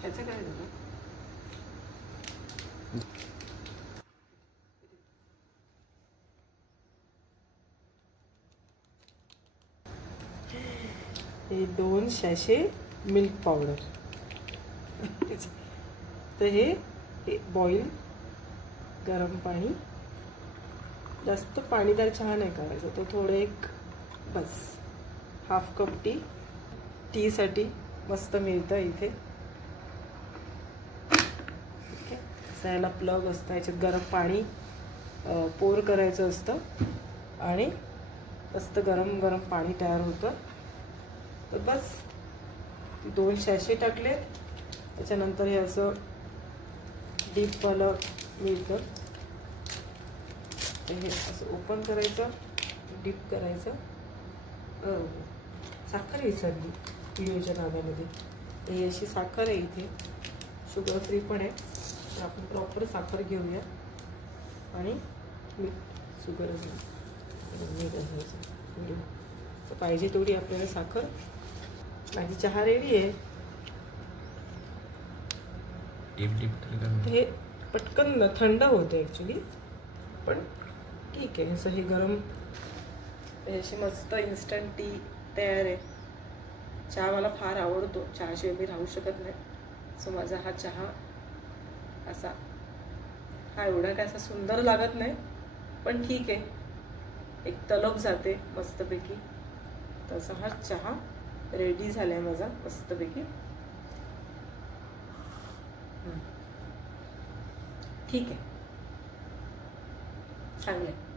ह्याचं काय झालं? हे 2 सॅशे मिल्क पावडर. तर हे बॉईल गरम पाणी, जास्त पाणीदार चहा नाही करायचा, तो थोडं एक बस हाफ कप टी साठी मस्त मिळतं इथे. ओके, याला प्लग असतं, याच्यात गरम पाणी पोर करायचं असतं आणि मस्त गरम गरम पाणी तयार होतं. तर बस 2 सॅशे टाकलेत. त्याच्यानंतर हे असं डीपवालं मिळतं, हे असं ओपन करायचं, डीप करायचं. साखर विसरली व्हिडिओच्या नादामध्ये. ही अशी साखर आहे इथे, शुगर फ्री पण आहे. तर आपण प्रॉपर साखर घेऊया आणि मीठ शुगरच मीठ असायचं. तर पाहिजे तेवढी आपल्याला साखर. माझी चहा रेडी आहे. हे पटकन थंड होते ॲक्च्युली, पण ठीक आहे. असं हे गरम अशी मस्त इन्स्टंट टी तयार आहे. चहा मला फार आवडतो, चहाशिवाय मी राहू शकत नाही. सो माझा हा चहा असा हा एवढा काय असा सुंदर लागत नाही, पण ठीक आहे, एक तलप जाते मस्तपैकी. तसा हा चहा रेडी झालाय माझा मस्तपैकी. ठीक आहे, चांगलं आहे.